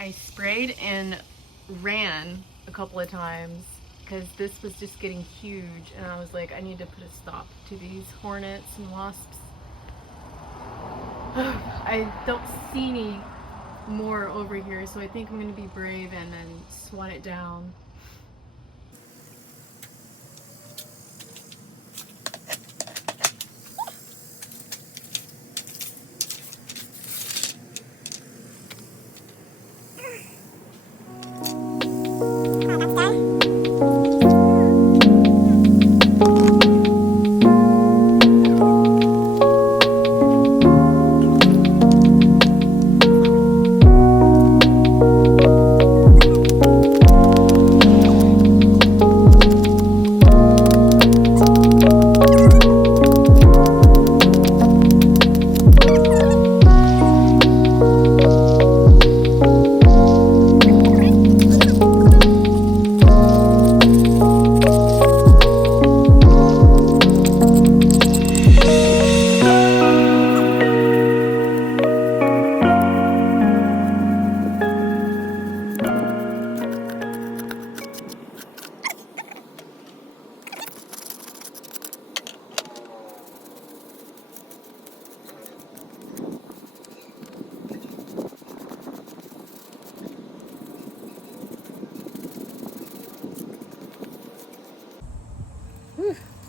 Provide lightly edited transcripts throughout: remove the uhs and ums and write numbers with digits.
I sprayed and ran a couple of times because this was just getting huge, and I was like, I need to put a stop to these hornets and wasps. I don't see any more over here, so I think I'm going to be brave and then swat it down.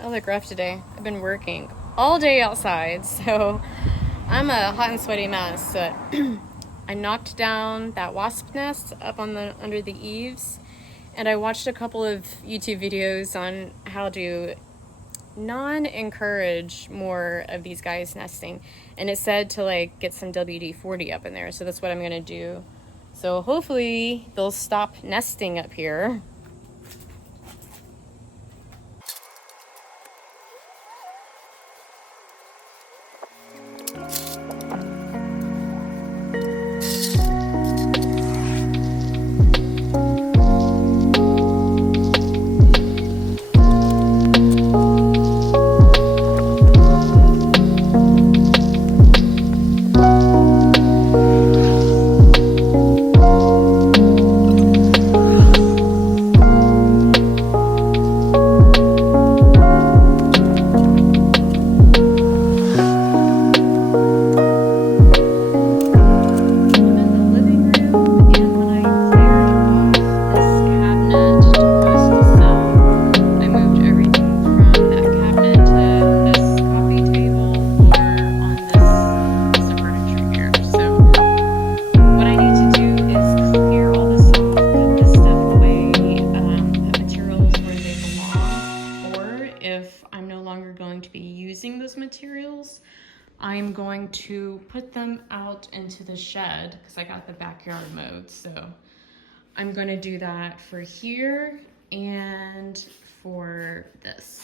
I look rough today. I've been working all day outside, so I'm a hot and sweaty mess. But I knocked down that wasp nest up on the under the eaves, and I watched a couple of YouTube videos on how to non-encourage more of these guys nesting, and it said to like get some WD-40 up in there, so that's what I'm gonna do. So hopefully they'll stop nesting up here. Materials, I'm going to put them out into the shed because I got the backyard mowed. So I'm going to do that for here and for this.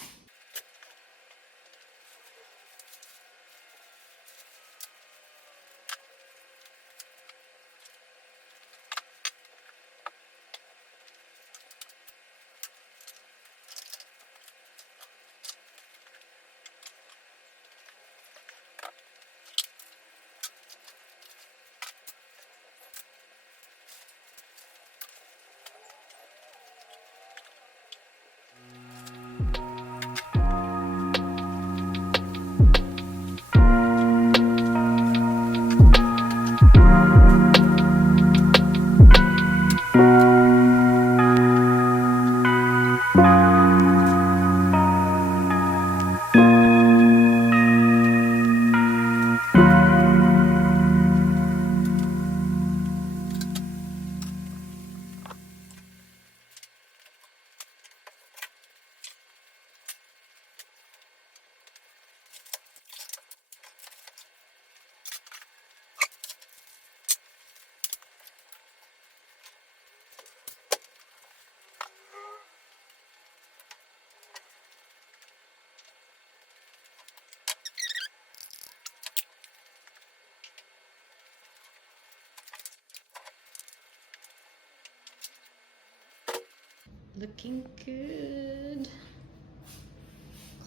Looking good.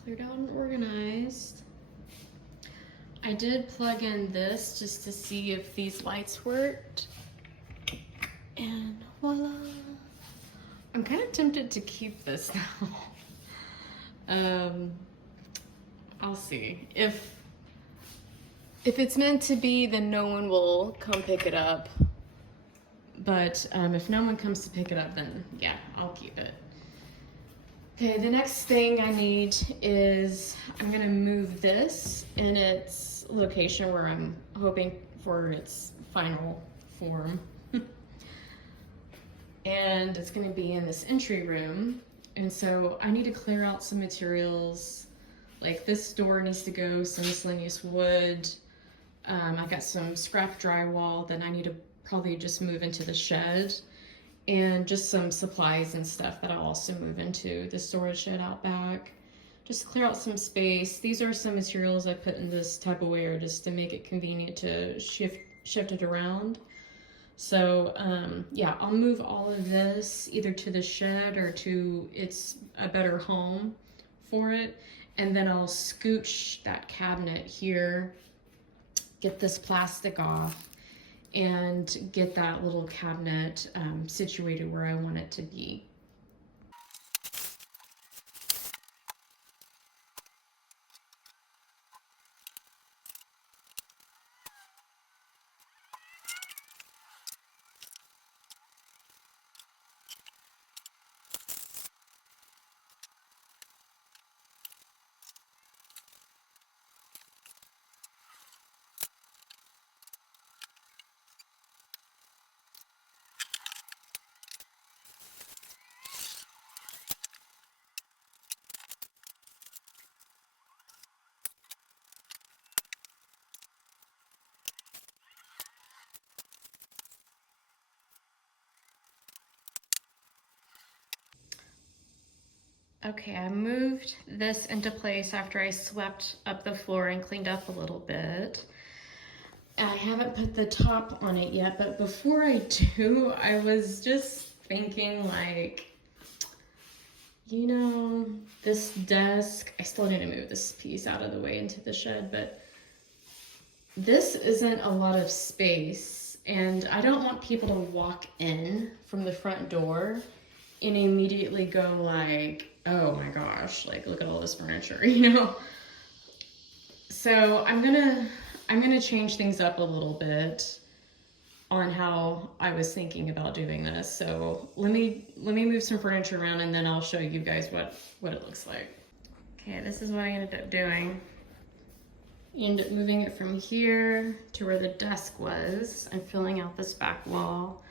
Cleared out and organized. I did plug in this just to see if these lights worked. And voila. I'm kind of tempted to keep this now. I'll see. If it's meant to be, then no one will come pick it up. But if no one comes to pick it up, then yeah, I'll keep it. Okay, the next thing I need is I'm gonna move this in its location where I'm hoping for its final form. And it's gonna be in this entry room. And so I need to clear out some materials. Like this door needs to go, some miscellaneous wood. I got some scrap drywall that I need to probably just move into the shed. And just some supplies and stuff that I'll also move into the storage shed out back. Just clear out some space. These are some materials I put in this Tupperware just to make it convenient to shift it around. So yeah, I'll move all of this either to the shed or to a better home for it. And then I'll scooch that cabinet here, get this plastic off, and get that little cabinet situated where I want it to be. Okay, I moved this into place after I swept up the floor and cleaned up a little bit. I haven't put the top on it yet, but before I do, I was just thinking like, you know, this desk, I still need to move this piece out of the way into the shed, but this isn't a lot of space, and I don't want people to walk in from the front door and immediately go like, oh my gosh, like look at all this furniture, you know? So I'm gonna change things up a little bit on how I was thinking about doing this. So let me move some furniture around and then I'll show you guys what it looks like. Okay, this is what I ended up doing. You end up moving it from here to where the desk was. I'm filling out this back wall.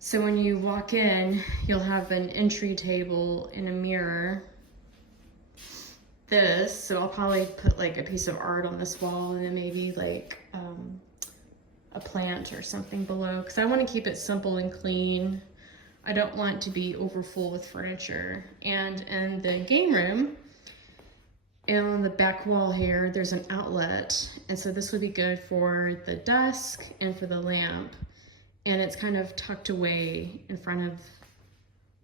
So when you walk in, you'll have an entry table and a mirror. So I'll probably put like a piece of art on this wall and then maybe like a plant or something below, because I want to keep it simple and clean. I don't want to be overfull with furniture. And in the game room, and on the back wall here, there's an outlet. And so this would be good for the desk and for the lamp. And it's kind of tucked away in front of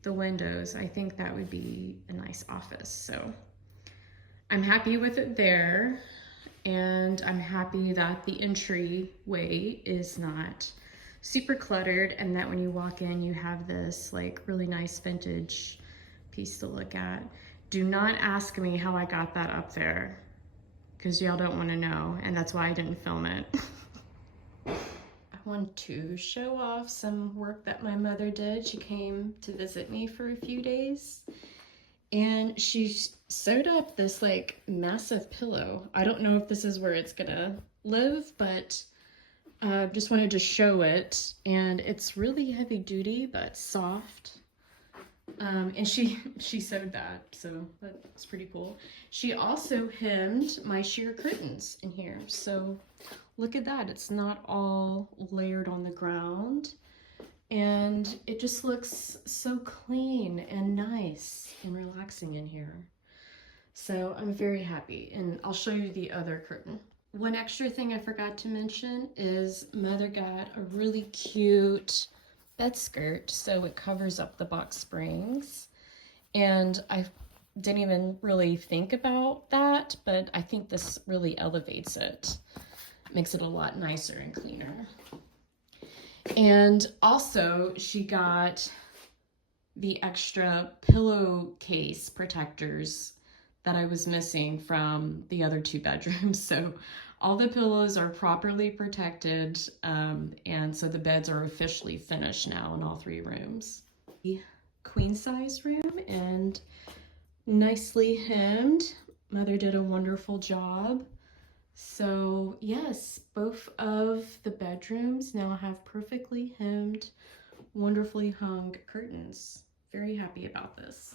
the windows. I think that would be a nice office. So I'm happy with it there. And I'm happy that the entryway is not super cluttered and that when you walk in, you have this like really nice vintage piece to look at. Do not ask me how I got that up there because y'all don't want to know, and that's why I didn't film it. I want to show off some work that my mother did. She came to visit me for a few days and she sewed up this like massive pillow. I don't know if this is where it's gonna live, but just wanted to show it. And it's really heavy duty, but soft. And she sewed that, so that's pretty cool. She also hemmed my sheer curtains in here. So look at that, it's not all layered on the ground. And it just looks so clean and nice and relaxing in here. So I'm very happy, and I'll show you the other curtain. One extra thing I forgot to mention is Mother got a really cute bed skirt, so it covers up the box springs. And I didn't even really think about that, but I think this really elevates it. Makes it a lot nicer and cleaner. And also she got the extra pillowcase protectors that I was missing from the other 2 bedrooms. So all the pillows are properly protected, and so the beds are officially finished now in all 3 rooms. The queen size room, and nicely hemmed. Mother did a wonderful job. So yes, both of the bedrooms now have perfectly hemmed, wonderfully hung curtains. Very happy about this.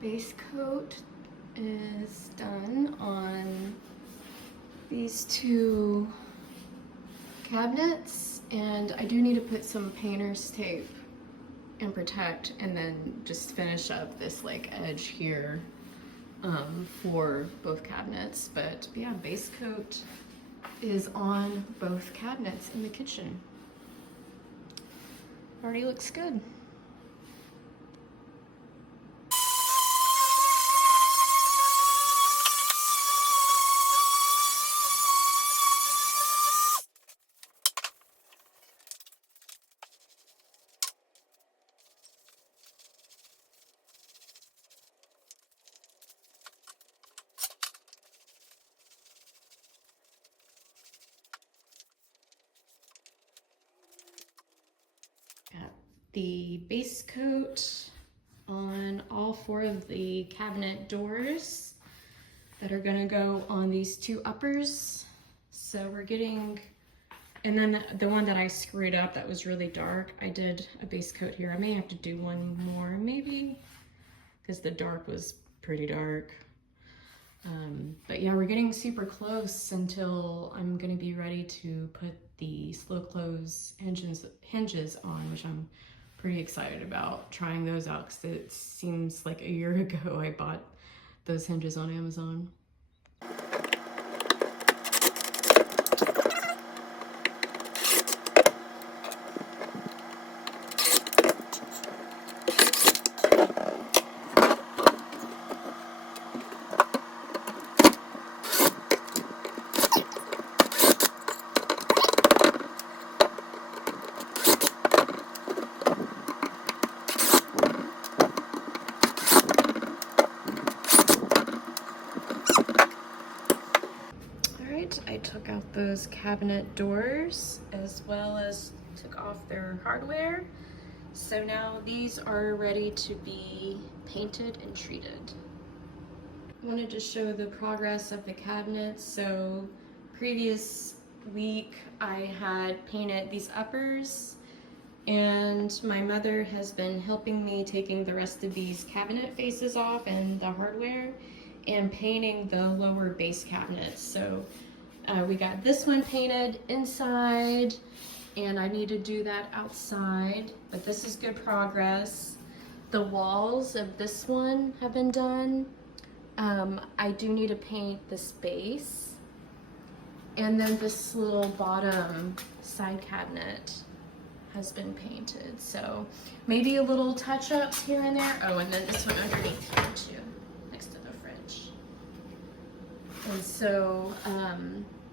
Base coat is done on these 2 cabinets, and I do need to put some painter's tape and protect, and then just finish up this like edge here for both cabinets. But yeah, base coat is on both cabinets in the kitchen. Already looks good. Got the base coat on all 4 of the cabinet doors that are gonna go on these 2 uppers. So we're getting, and then the one that I screwed up that was really dark, I did a base coat here. I may have to do one more maybe, because the dark was pretty dark. But yeah, we're getting super close until I'm gonna be ready to put the slow close hinges on, which I'm pretty excited about trying those out, because it seems like a year ago I bought those hinges on Amazon. I took out those cabinet doors as well as took off their hardware. So now these are ready to be painted and treated. I wanted to show the progress of the cabinets. So previous week I had painted these uppers, and my mother has been helping me taking the rest of these cabinet faces off and the hardware and painting the lower base cabinets. So we got this one painted inside, and I need to do that outside, but this is good progress. The walls of this one have been done. I do need to paint this base, and then this little bottom side cabinet has been painted. So maybe a little touch-ups here and there. Oh, and then this one underneath here too, next to the fridge. And so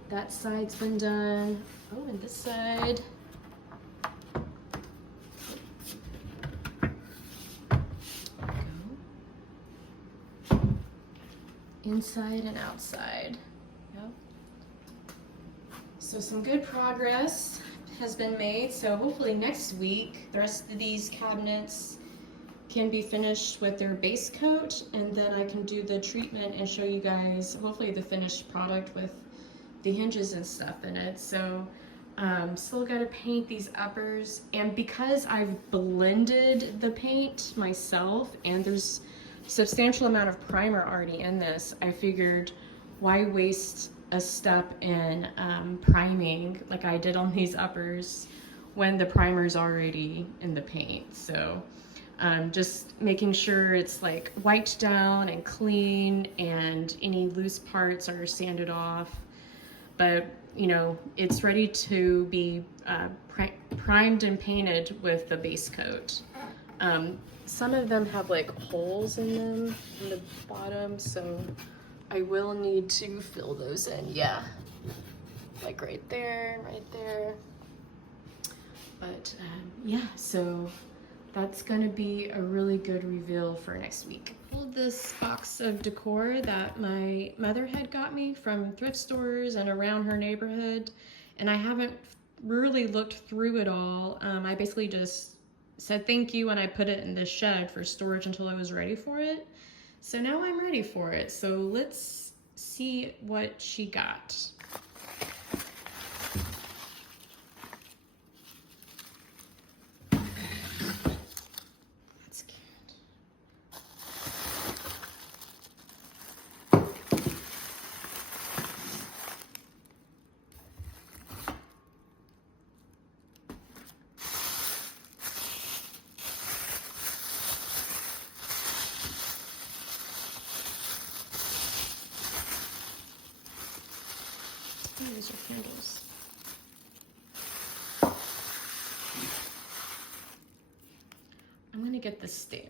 that side's been done. Oh, and this side. Go. Inside and outside. Yep. So some good progress has been made. So hopefully next week, the rest of these cabinets can be finished with their base coat, and then I can do the treatment and show you guys hopefully the finished product with the hinges and stuff in it. So still got to paint these uppers, and because I've blended the paint myself and there's a substantial amount of primer already in this, I figured why waste a step in priming like I did on these uppers when the primer's already in the paint. So just making sure it's like wiped down and clean and any loose parts are sanded off. But you know, it's ready to be primed and painted with the base coat. Some of them have like holes in them in the bottom, so I will need to fill those in. Yeah, like right there, right there. But yeah, so that's gonna be a really good reveal for next week. I pulled this box of decor that my mother had got me from thrift stores and around her neighborhood, and I haven't really looked through it all. I basically just said thank you and I put it in the shed for storage until I was ready for it. So now I'm ready for it. So let's see what she got. These are candles. I'm gonna get this stamp.